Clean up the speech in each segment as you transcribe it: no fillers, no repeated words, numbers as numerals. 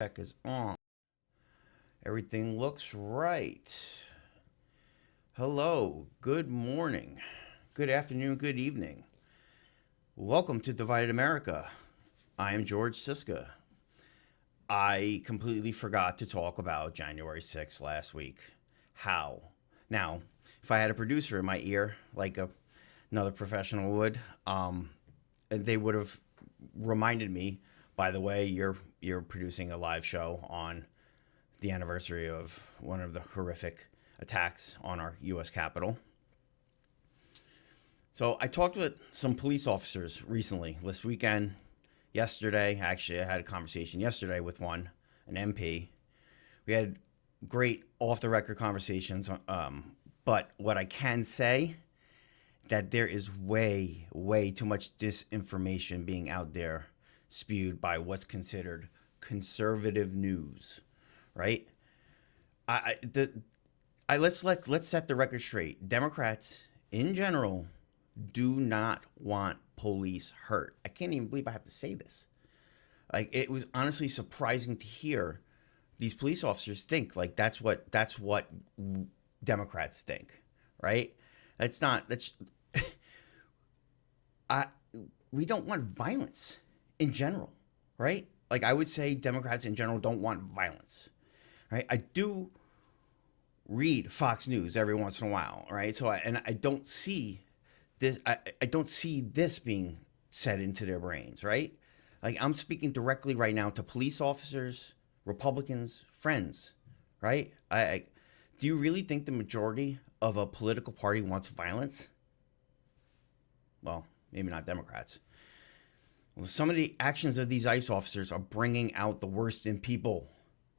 Check is on. Everything looks right. Hello, good morning, good afternoon, good evening. Welcome to Divided America. I am George Sisca. I completely forgot to talk about January 6th last week. How? Now, if I had a producer in my ear, like another professional would, they would have reminded me, by the way, you're producing a live show on the anniversary of one of the horrific attacks on our U.S. Capitol. So I talked with some police officers recently, this weekend, yesterday. Actually, I had a conversation yesterday with an MP. We had great off-the-record conversations, but what I can say that there is way, way too much disinformation being out there spewed by what's considered conservative news, right? Let's set the record straight. Democrats in general do not want police hurt. I can't even believe I have to say this. Like, it was honestly surprising to hear these police officers think like that's what Democrats think, right? I we don't want violence in general, right? Like, I would say Democrats in general don't want violence, right? I do read Fox News every once in a while, right? I don't see this. I don't see this being set into their brains, right? Like, I'm speaking directly right now to police officers, Republicans, friends, right? Do you really think the majority of a political party wants violence? Well, maybe not Democrats. Well, some of the actions of these ICE officers are bringing out the worst in people,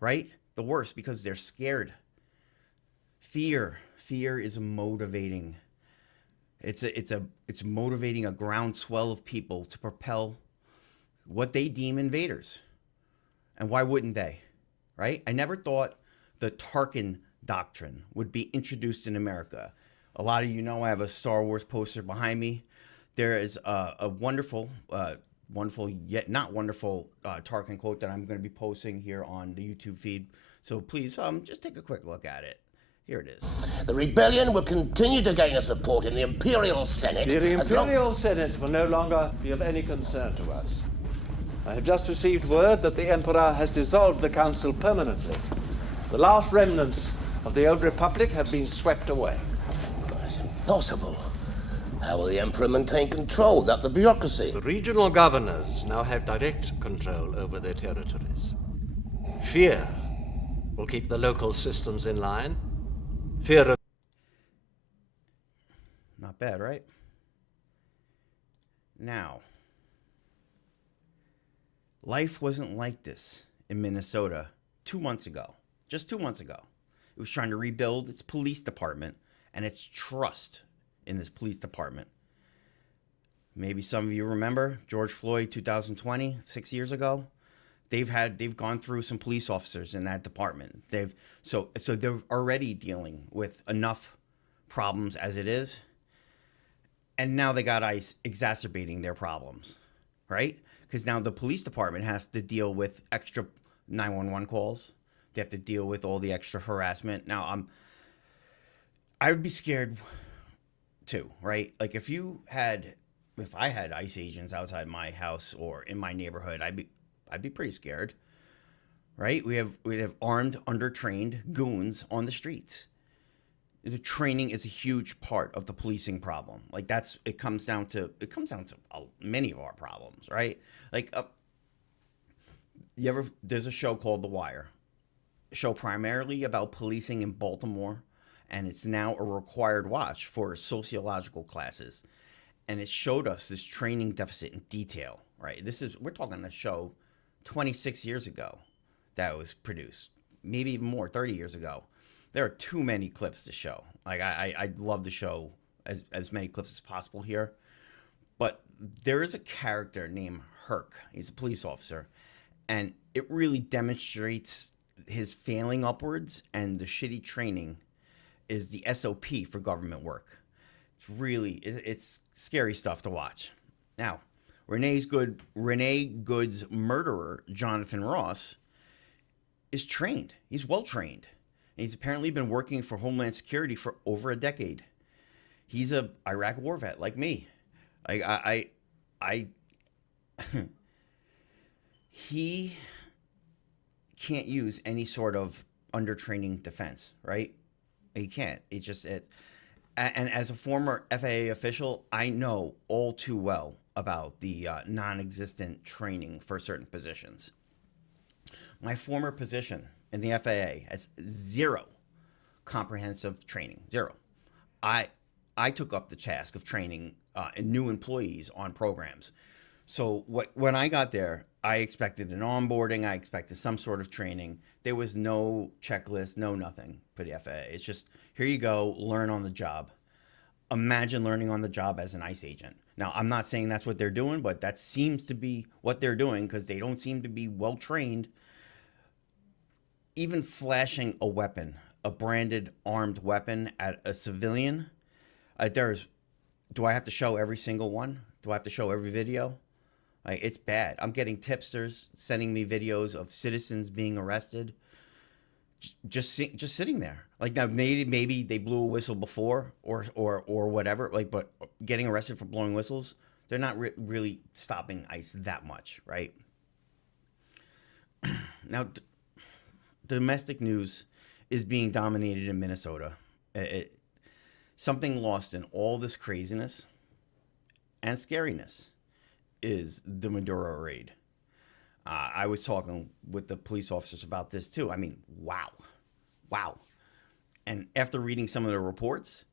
right? The worst, because they're scared. Fear is motivating. It's motivating a groundswell of people to propel what they deem invaders. And why wouldn't they, right? I never thought the Tarkin doctrine would be introduced in America. A lot of you know I have a Star Wars poster behind me. There is a wonderful yet not wonderful Tarkin quote that I'm going to be posting here on the YouTube feed. So please just take a quick look at it. Here it is. The rebellion will continue to gain a support in the Imperial Senate. The Imperial Senate will no longer be of any concern to us. I have just received word that the Emperor has dissolved the Council permanently. The last remnants of the old Republic have been swept away. That's impossible. How will the Emperor maintain control without the bureaucracy? The regional governors now have direct control over their territories. Fear will keep the local systems in line. Fear of... Not bad, right? Now, life wasn't like this in Minnesota 2 months ago. Just 2 months ago. It was trying to rebuild its police department and its trust in this police department. Maybe some of you remember George Floyd 2020, 6 years ago. They've gone through some police officers in that department. So they're already dealing with enough problems as it is. And now they got ICE exacerbating their problems, right? Because now the police department has to deal with extra 911 calls. They have to deal with all the extra harassment. Now, I would be scared too, right? Like, if I had ICE agents outside my house or in my neighborhood, I'd be pretty scared, right? We have armed, undertrained goons on the streets. The training is a huge part of the policing problem. Like, it comes down to many of our problems, right? Like, there's a show called The Wire, a show primarily about policing in Baltimore, and it's now a required watch for sociological classes. And it showed us this training deficit in detail, right? We're talking a show 26 years ago that was produced, maybe even more, 30 years ago. There are too many clips to show. Like, I'd love to show as many clips as possible here. But there is a character named Herc. He's a police officer. And it really demonstrates his failing upwards, and the shitty training is the SOP for government work. It's scary stuff to watch. Now, Renee Good's murderer, Jonathan Ross, is trained. He's well trained. And he's apparently been working for Homeland Security for over a decade. He's a Iraq war vet like me. I he can't use any sort of undertraining defense, right? He can't. It's just it. And as a former FAA official, I know all too well about the non-existent training for certain positions. My former position in the FAA has zero comprehensive training. Zero. I took up the task of training new employees on programs. So when I got there, I expected an onboarding. I expected some sort of training. There was no checklist, no nothing for the FAA. It's just, here you go, learn on the job. Imagine learning on the job as an ICE agent. Now, I'm not saying that's what they're doing, but that seems to be what they're doing because they don't seem to be well trained. Even flashing a weapon, a branded armed weapon at a civilian, do I have to show every single one? Do I have to show every video? Like, it's bad. I'm getting tipsters sending me videos of citizens being arrested, just sitting there. Like, now maybe they blew a whistle before or whatever. Like, but getting arrested for blowing whistles, they're not really stopping ICE that much, right? Now, domestic news is being dominated in Minnesota. Something lost in all this craziness and scariness is the Maduro raid. I was talking with the police officers about this too. I mean, wow. And after reading some of the reports,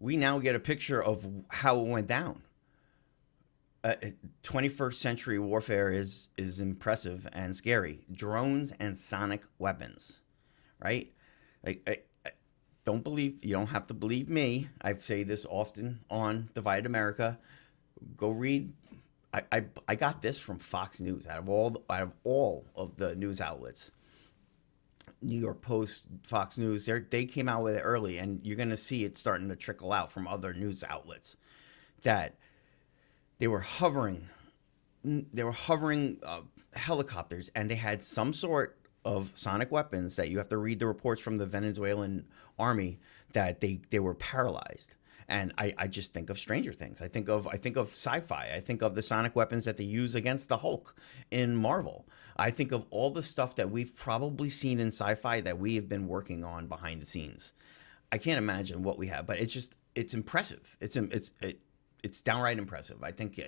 we now get a picture of how it went down. 21st century warfare is impressive and scary. Drones and sonic weapons, right? Like, you don't have to believe me. I say this often on Divided America. Go read. I got this from Fox News out of all of the news outlets. New York Post, Fox News, they came out with it early, and you're going to see it starting to trickle out from other news outlets that they were hovering helicopters, and they had some sort of sonic weapons that you have to read the reports from the Venezuelan army that they were paralyzed. And I just think of Stranger Things. I think of sci-fi. I think of the sonic weapons that they use against the Hulk in Marvel. I think of all the stuff that we've probably seen in sci-fi that we have been working on behind the scenes. I can't imagine what we have, but it's impressive. It's downright impressive. I think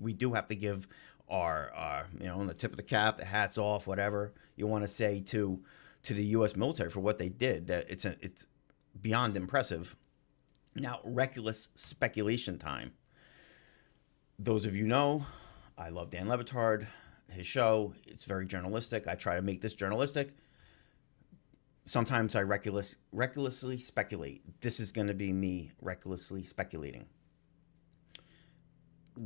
we do have to give our on the tip of the cap, the hats off, whatever you want to say to the U.S. military for what they did. That it's beyond impressive. Now, reckless speculation time. Those of you know, I love Dan Le Batard, his show. It's very journalistic. I try to make this journalistic. Sometimes I recklessly speculate. This is going to be me recklessly speculating.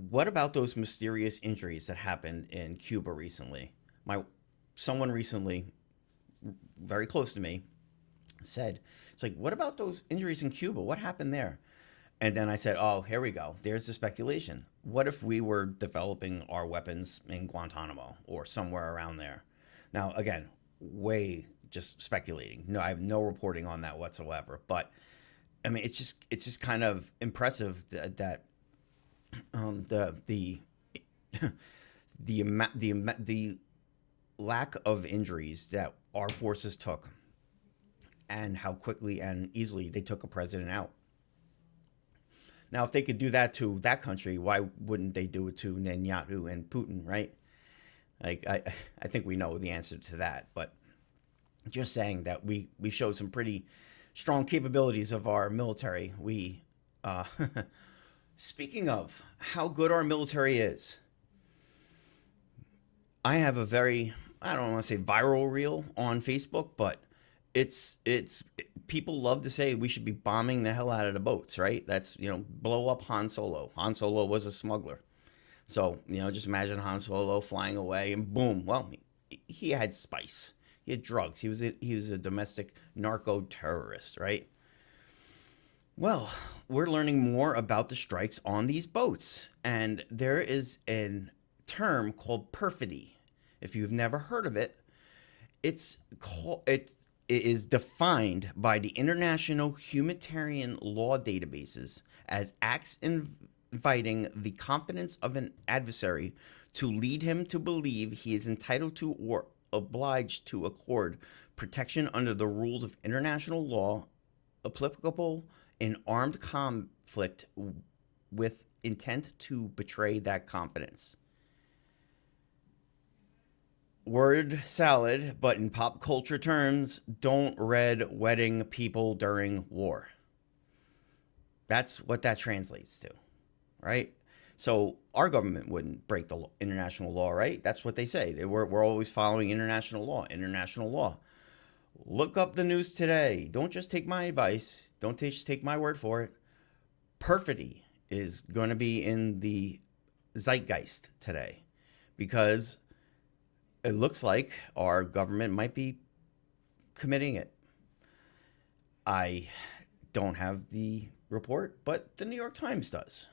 What about those mysterious injuries that happened in Cuba recently? Someone recently, very close to me, said, it's like, what about those injuries in Cuba? What happened there? And then I said, oh, here we go. There's the speculation. What if we were developing our weapons in Guantanamo or somewhere around there? Now, again, way just speculating. No, I have no reporting on that whatsoever. But I mean, it's just kind of impressive that the lack of injuries that our forces took, and how quickly and easily they took a president out. Now, if they could do that to that country, why wouldn't they do it to Netanyahu and Putin, right? Like, I think we know the answer to that, but just saying that we showed some pretty strong capabilities of our military. Speaking of how good our military is, I have a very, I don't want to say viral reel on Facebook, but it's people love to say we should be bombing the hell out of the boats, right? That's, blow up Han Solo. Han Solo was a smuggler. So, just imagine Han Solo flying away and boom. Well, he had spice. He had drugs. He was a domestic narco terrorist, right? Well, we're learning more about the strikes on these boats. And there is a term called perfidy. If you've never heard of it, it is defined by the international humanitarian law databases as acts inviting the confidence of an adversary to lead him to believe he is entitled to or obliged to accord protection under the rules of international law applicable in armed conflict with intent to betray that confidence. Word salad, but in pop culture terms, don't red wedding people during war. That's what that translates to, right? So our government wouldn't break the international law, right? That's what they say. We're always following international law, international law. Look up the news today. Don't just take my advice. Don't just take my word for it. Perfidy is going to be in the zeitgeist today because it looks like our government might be committing it. I don't have the report, but the New York Times does.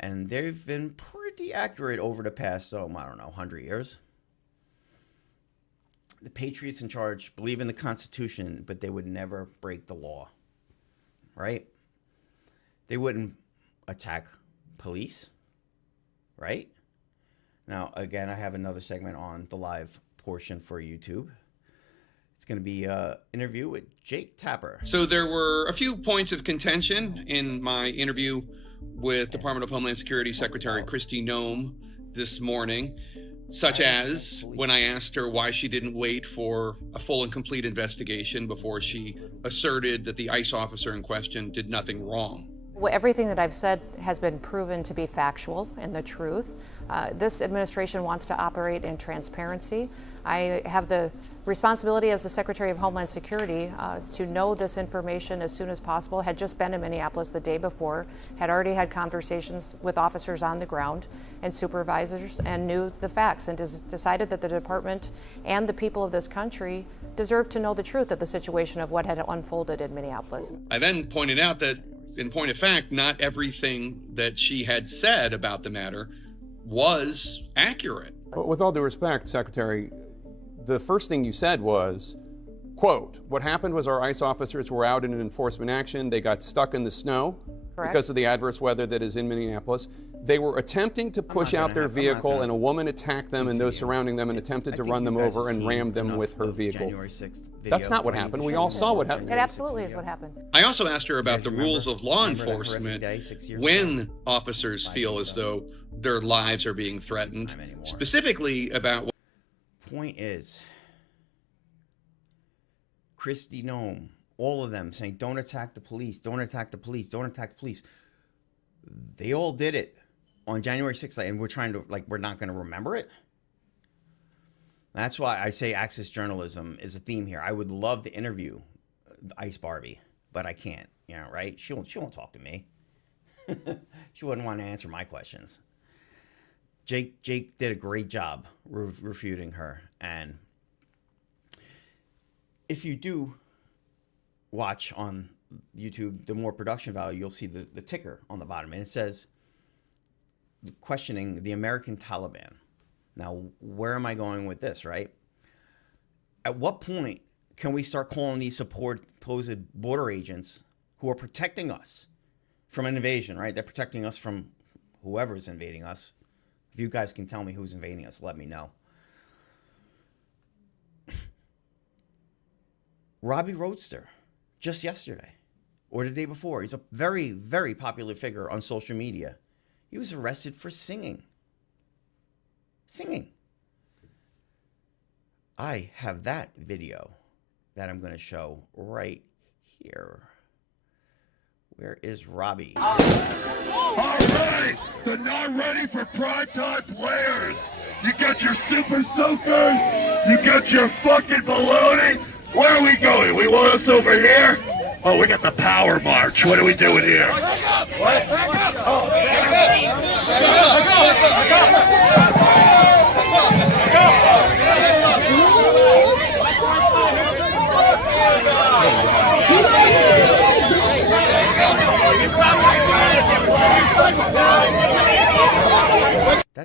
And they've been pretty accurate over the past, 100 years. The patriots in charge believe in the Constitution, but they would never break the law, right? They wouldn't attack police, right? Now, again, I have another segment on the live portion for YouTube. It's going to be an interview with Jake Tapper. So there were a few points of contention in my interview with Department of Homeland Security Secretary Kristi Noem this morning, such as when I asked her why she didn't wait for a full and complete investigation before she asserted that the ICE officer in question did nothing wrong. Well, everything that I've said has been proven to be factual and the truth. This administration wants to operate in transparency. I have the responsibility as the Secretary of Homeland Security to know this information as soon as possible. Had just been in Minneapolis the day before, had already had conversations with officers on the ground and supervisors and knew the facts and decided that the department and the people of this country deserve to know the truth of the situation of what had unfolded in Minneapolis. I then pointed out that, in point of fact, not everything that she had said about the matter was accurate. But with all due respect, Secretary, the first thing you said was, quote, what happened was our ICE officers were out in an enforcement action. They got stuck in the snow because of the adverse weather that is in Minneapolis. They were attempting to push out their vehicle, and a woman attacked them and those surrounding them and attempted to run them over and rammed them with her vehicle. That's not what happened. We all saw what happened. It absolutely is what happened. I also asked her about the rules of law enforcement when officers feel as though their lives are being threatened, specifically about what... Point is, Kristi Noem, all of them saying, don't attack the police, don't attack the police, don't attack the police. They all did it on January 6th, and we're trying to, we're not going to remember it. That's why I say access journalism is a theme here. I would love to interview Ice Barbie, but I can't, right? She won't talk to me. She wouldn't want to answer my questions. Jake did a great job refuting her. And if you do watch on YouTube the more production value, you'll see the ticker on the bottom. And it says, questioning the American Taliban. Now, where am I going with this, right? At what point can we start calling these supposed border agents who are protecting us from an invasion, right? They're protecting us from whoever's invading us. If you guys can tell me who's invading us, let me know. Robbie Roadster, just yesterday or the day before, he's a very, very popular figure on social media. He was arrested for singing. I have that video that I'm going to show right here. Where is Robbie? All right, the not ready for primetime players. You got your super soakers. You got your fucking baloney. Where are we going? We want us over here? Oh, we got the power march. What are we doing here?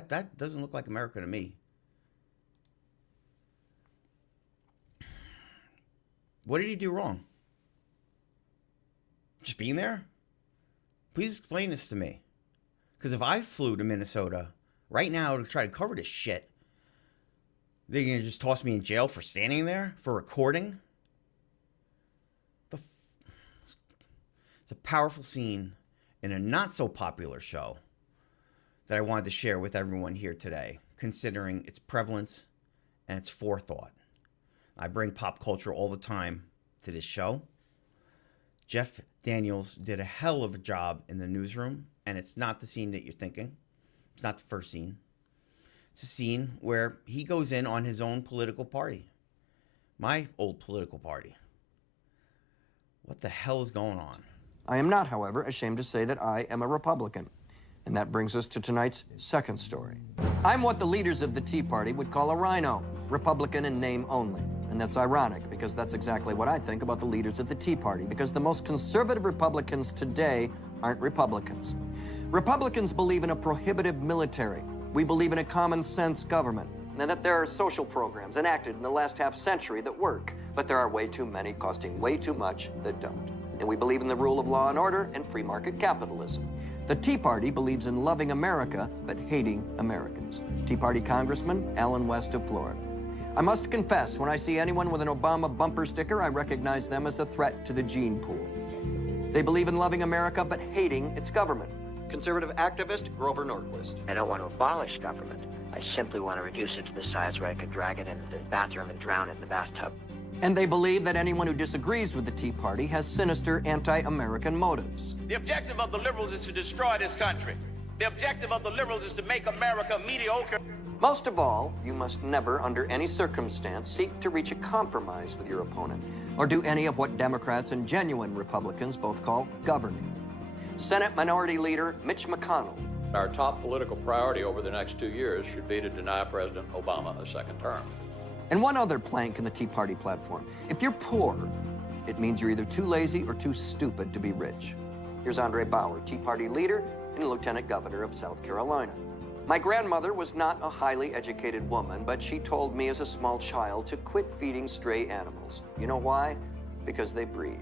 That doesn't look like America to me. What did he do wrong? Just being there? Please explain this to me. Because if I flew to Minnesota right now to try to cover this shit, they're going to just toss me in jail for standing there, for recording? It's a powerful scene in a not so popular show that I wanted to share with everyone here today, considering its prevalence and its forethought. I bring pop culture all the time to this show. Jeff Daniels did a hell of a job in the newsroom, and it's not the scene that you're thinking. It's not the first scene. It's a scene where he goes in on his own political party. My old political party. What the hell is going on? I am not, however, ashamed to say that I am a Republican. And that brings us to tonight's second story. I'm what the leaders of the Tea Party would call a rhino, Republican in name only. And that's ironic, because that's exactly what I think about the leaders of the Tea Party, because the most conservative Republicans today aren't Republicans. Republicans believe in a prohibitive military. We believe in a common sense government, and that there are social programs enacted in the last half century that work, but there are way too many costing way too much that don't. And we believe in the rule of law and order and free market capitalism. The Tea Party believes in loving America, but hating Americans. Tea Party Congressman Alan West of Florida. I must confess, when I see anyone with an Obama bumper sticker, I recognize them as a threat to the gene pool. They believe in loving America, but hating its government. Conservative activist Grover Norquist. I don't want to abolish government. I simply want to reduce it to the size where I could drag it into the bathroom and drown it in the bathtub. And they believe that anyone who disagrees with the Tea Party has sinister anti-American motives. The objective of the liberals is to destroy this country. The objective of the liberals is to make America mediocre. Most of all, you must never, under any circumstance, seek to reach a compromise with your opponent, or do any of what Democrats and genuine Republicans both call governing. Senate Minority Leader Mitch McConnell. Our top political priority over the next 2 years should be to deny President Obama a second term. And one other plank in the Tea Party platform. If you're poor, it means you're either too lazy or too stupid to be rich. Here's Andre Bauer, Tea Party leader and Lieutenant Governor of South Carolina. My grandmother was not a highly educated woman, but she told me as a small child to quit feeding stray animals. You know why? Because they breed.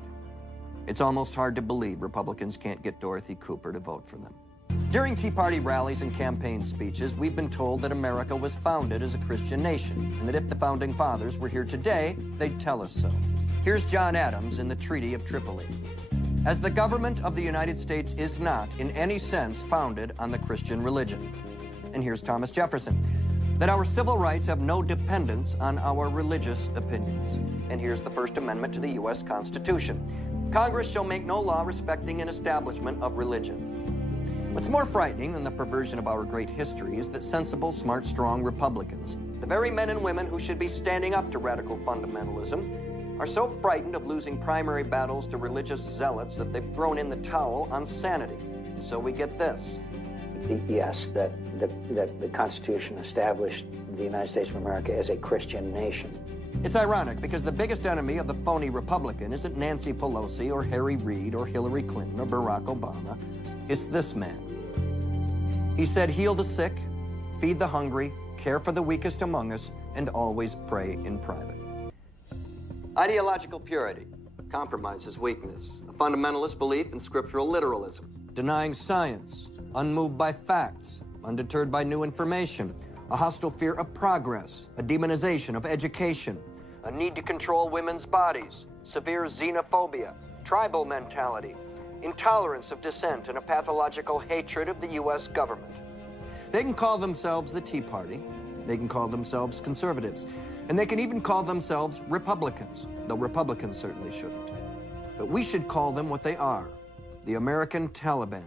It's almost hard to believe Republicans can't get Dorothy Cooper to vote for them. During Tea Party rallies and campaign speeches, we've been told that America was founded as a Christian nation, and that if the Founding Fathers were here today, they'd tell us so. Here's John Adams in the Treaty of Tripoli. As the government of the United States is not, in any sense, founded on the Christian religion. And here's Thomas Jefferson, that our civil rights have no dependence on our religious opinions. And here's the First Amendment to the U.S. Constitution. Congress shall make no law respecting an establishment of religion. What's more frightening than the perversion of our great history is that sensible, smart, strong Republicans, the very men and women who should be standing up to radical fundamentalism, are so frightened of losing primary battles to religious zealots that they've thrown in the towel on sanity. So we get this. Yes, that the Constitution established the United States of America as a Christian nation. It's ironic because the biggest enemy of the phony Republican isn't Nancy Pelosi or Harry Reid or Hillary Clinton or Barack Obama. It's this man. He said, heal the sick, feed the hungry, care for the weakest among us, and always pray in private. Ideological purity compromises weakness, a fundamentalist belief in scriptural literalism, denying science, unmoved by facts, undeterred by new information, a hostile fear of progress, a demonization of education, a need to control women's bodies, severe xenophobia, tribal mentality, intolerance of dissent, and a pathological hatred of the U.S. government. They can call themselves the Tea Party, they can call themselves conservatives, and they can even call themselves Republicans, though Republicans certainly shouldn't. But we should call them what they are, the American Taliban.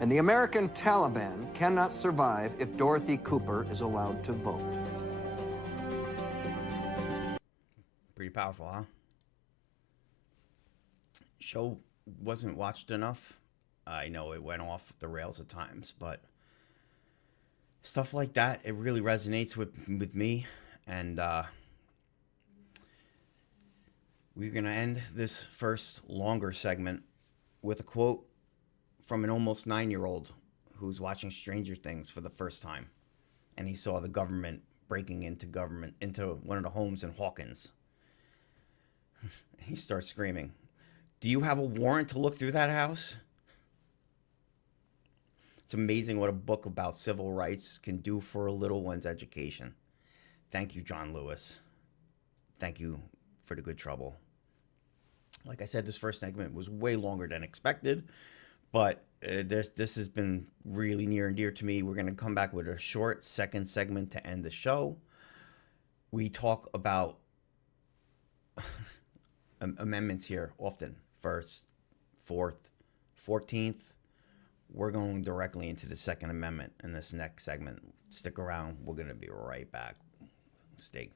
And the American Taliban cannot survive if Dorothy Cooper is allowed to vote. Pretty powerful, huh? Show wasn't watched enough. I know it went off the rails at times, but stuff like that, it really resonates with me. And we're going to end this first longer segment with a quote from an almost 9-year-old who's watching Stranger Things for the first time. And he saw the government breaking into one of the homes in Hawkins. He starts screaming, "Do you have a warrant to look through that house?" It's amazing what a book about civil rights can do for a little one's education. Thank you, John Lewis. Thank you for the good trouble. Like I said, this first segment was way longer than expected, but this has been really near and dear to me. We're going to come back with a short second segment to end the show. We talk about amendments here often. First, Fourth, 14th. We're going directly into the Second Amendment in this next segment. Stick around. We're going to be right back. Stay.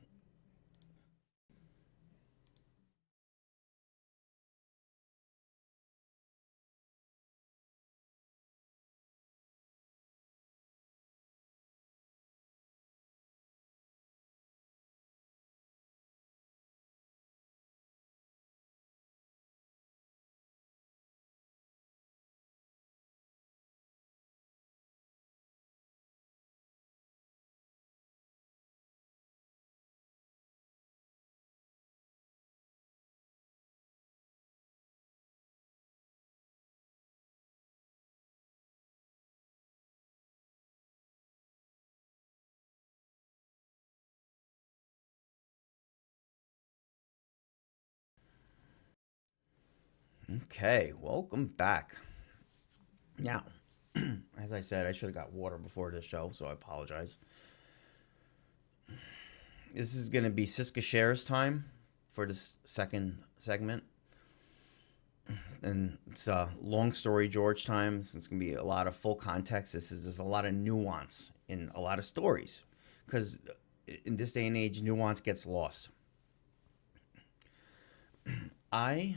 Okay, welcome back. Now, as I said, I should have got water before this show, so I apologize. This is going to be Sisca Shares time for this second segment. And it's a long story, George time. So it's going to be a lot of full context. There's a lot of nuance in a lot of stories, because in this day and age, nuance gets lost. I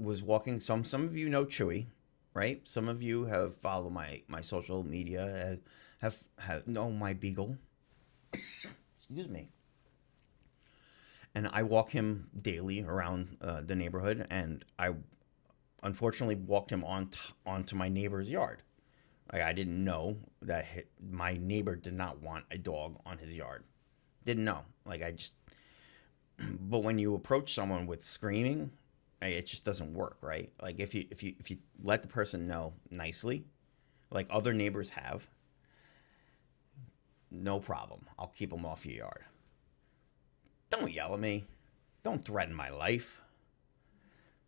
was walking. Some of you know Chewy, right? Some of you have followed my social media, have known my beagle. Excuse me. And I walk him daily around the neighborhood, and I unfortunately walked him onto my neighbor's yard. I didn't know that my neighbor did not want a dog on his yard. Didn't know. But when you approach someone with screaming, it just doesn't work, right? Like if you let the person know nicely, like other neighbors have, no problem. I'll keep them off your yard. Don't yell at me. Don't threaten my life.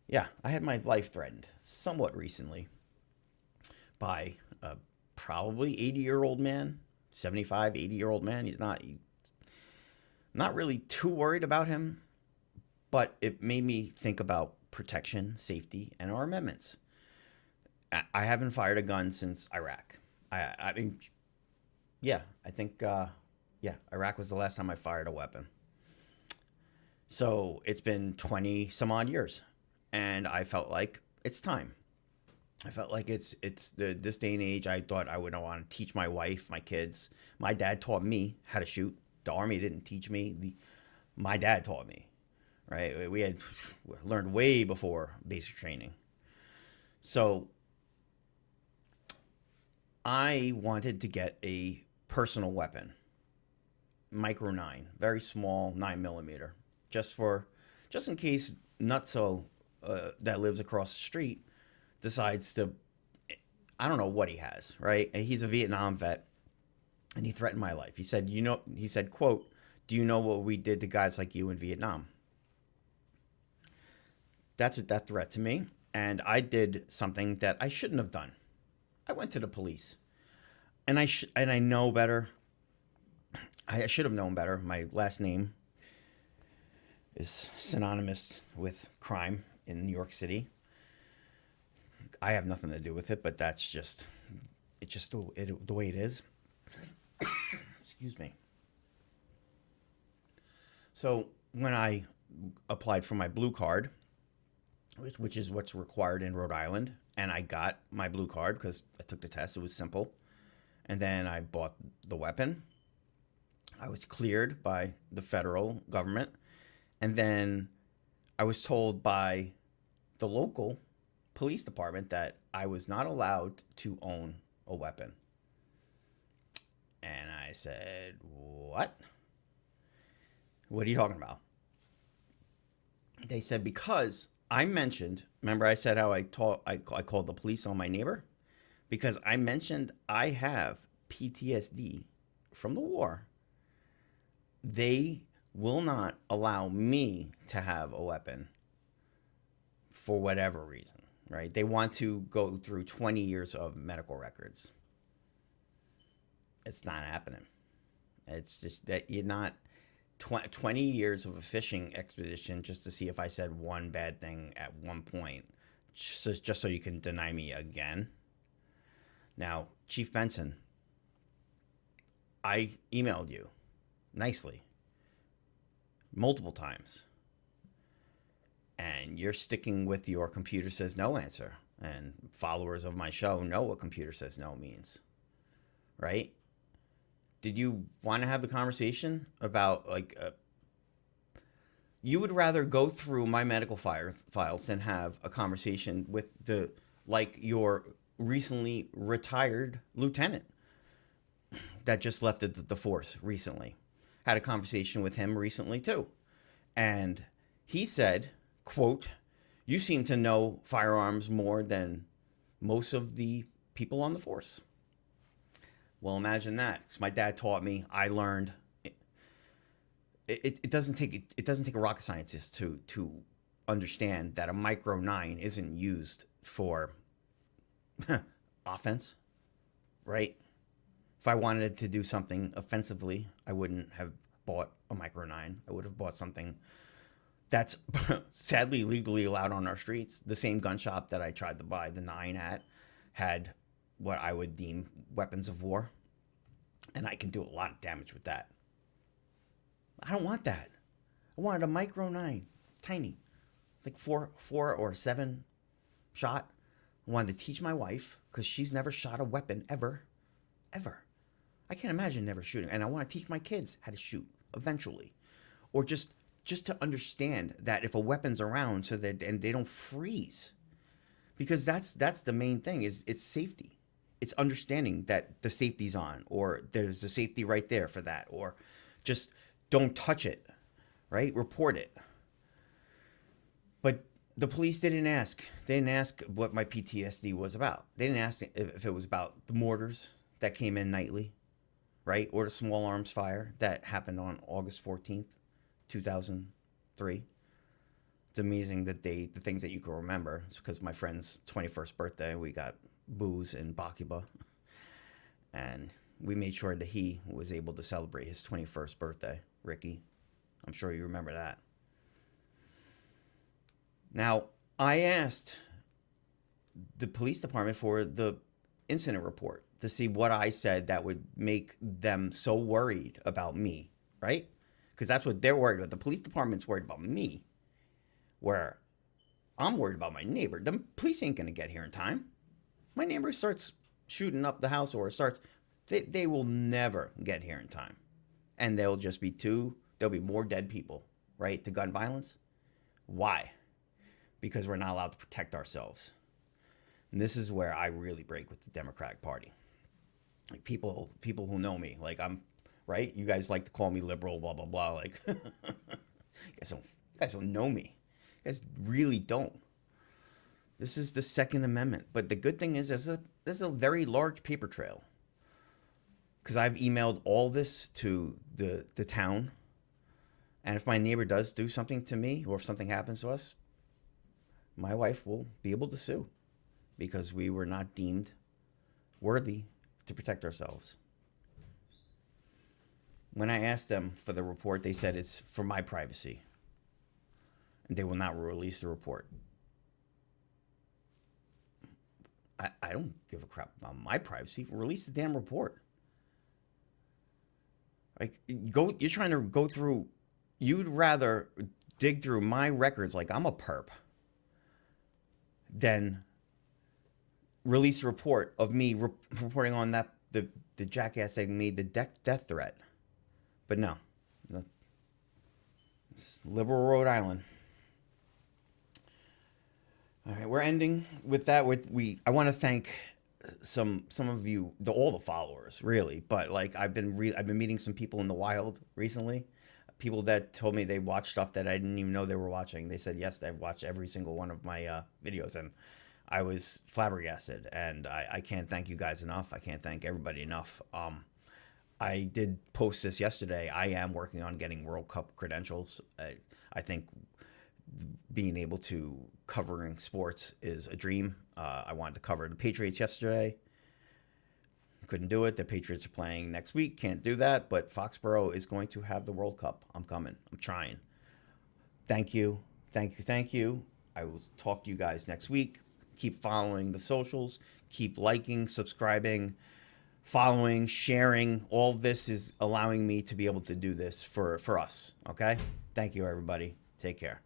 Yeah, I had my life threatened somewhat recently by a probably 80-year-old man, 75, 80-year-old man. He's not really too worried about him, but it made me think about protection, safety, and our amendments. I haven't fired a gun since Iraq. I mean, yeah, I think, Iraq was the last time I fired a weapon. So it's been 20 some odd years, and I felt like it's time. I felt like it's this day and age. I thought I would want to teach my wife, my kids. My dad taught me how to shoot. The Army didn't teach me. My dad taught me, right? We had learned way before basic training. So I wanted to get a personal weapon, micro 9, very small 9mm, just in case Nutso that lives across the street decides to, I don't know what he has, right? He's a Vietnam vet, and he threatened my life. He said, quote, "Do you know what we did to guys like you in Vietnam?" That's a death threat to me, and I did something that I shouldn't have done. I went to the police, and I know better. I should have known better. My last name is synonymous with crime in New York City. I have nothing to do with it, but it's just the way it is. Excuse me. So when I applied for my blue card, which is what's required in Rhode Island, and I got my blue card because I took the test, it was simple, and then I bought the weapon. I was cleared by the federal government, and then I was told by the local police department that I was not allowed to own a weapon. And I said, "What? What are you talking about?" They said because I mentioned, remember I said how I called the police on my neighbor? Because I mentioned I have PTSD from the war. They will not allow me to have a weapon for whatever reason, right? They want to go through 20 years of medical records. It's not happening. It's just that you're not 20 years of a fishing expedition just to see if I said one bad thing at one point, just so you can deny me again. Now, Chief Benson, I emailed you nicely multiple times, and you're sticking with your computer says no answer. And followers of my show know what computer says no means, right? Did you want to have the conversation about, like, you would rather go through my medical files than have a conversation with your recently retired lieutenant that just left the force recently. Had a conversation with him recently too. And he said, quote, "You seem to know firearms more than most of the people on the force." Well, imagine that. 'Cause my dad taught me, I learned. It doesn't take a rocket scientist to understand that a micro 9 isn't used for offense, right? If I wanted to do something offensively, I wouldn't have bought a micro 9. I would have bought something that's sadly legally allowed on our streets. The same gun shop that I tried to buy the 9 at had what I would deem weapons of war, and I can do a lot of damage with that. I don't want that. I wanted a micro 9. It's tiny. It's like 4 or 7 shot. I wanted to teach my wife, because she's never shot a weapon ever. I can't imagine never shooting. And I want to teach my kids how to shoot eventually, or just to understand that if a weapon's around, so that and they don't freeze, because that's the main thing. Is it's safety. It's understanding that the safety's on, or there's a safety right there for that, or just don't touch it, right? Report it. But the police didn't ask. They didn't ask what my PTSD was about. They didn't ask if it was about the mortars that came in nightly, right? Or the small arms fire that happened on August 14th, 2003. It's amazing the things that you can remember. It's because my friend's 21st birthday, we got booze in Bakuba, and we made sure that he was able to celebrate his 21st birthday. Ricky, I'm sure you remember that. Now, I asked the police department for the incident report to see what I said that would make them so worried about me, right? Because that's what they're worried about. The police department's worried about me, where I'm worried about my neighbor. The police ain't going to get here in time. My neighbor starts shooting up the house, or they will never get here in time. And there'll be more dead people, right, to gun violence. Why? Because we're not allowed to protect ourselves. And this is where I really break with the Democratic Party. Like people who know me, like I'm, right? You guys like to call me liberal, blah, blah, blah. Like, you guys don't know me. You guys really don't. This is the Second Amendment. But the good thing is there's a very large paper trail. Because I've emailed all this to the town. And if my neighbor does do something to me, or if something happens to us, my wife will be able to sue, because we were not deemed worthy to protect ourselves. When I asked them for the report, they said it's for my privacy, and they will not release the report. I don't give a crap about my privacy. Release the damn report. Like, you're trying to go through, you'd rather dig through my records like I'm a perp than release a report of me reporting on that the jackass that made the death threat. But no, it's liberal Rhode Island. All right, we're ending with that. I want to thank some of you, all the followers, really. But like I've been meeting some people in the wild recently. people that told me they watched stuff that I didn't even know they were watching. They said, yes, they've watched every single one of my videos. And I was flabbergasted. And I can't thank you guys enough. I can't thank everybody enough. I did post this yesterday. I am working on getting World Cup credentials. I think being able to covering sports is a dream. I wanted to cover the Patriots yesterday. Couldn't do it. The Patriots are playing next week. Can't do that. But Foxborough is going to have the World Cup. I'm coming. I'm trying. Thank you. Thank you. Thank you. I will talk to you guys next week. Keep following the socials. Keep liking, subscribing, following, sharing. All of this is allowing me to be able to do this for us. Okay? Thank you, everybody. Take care.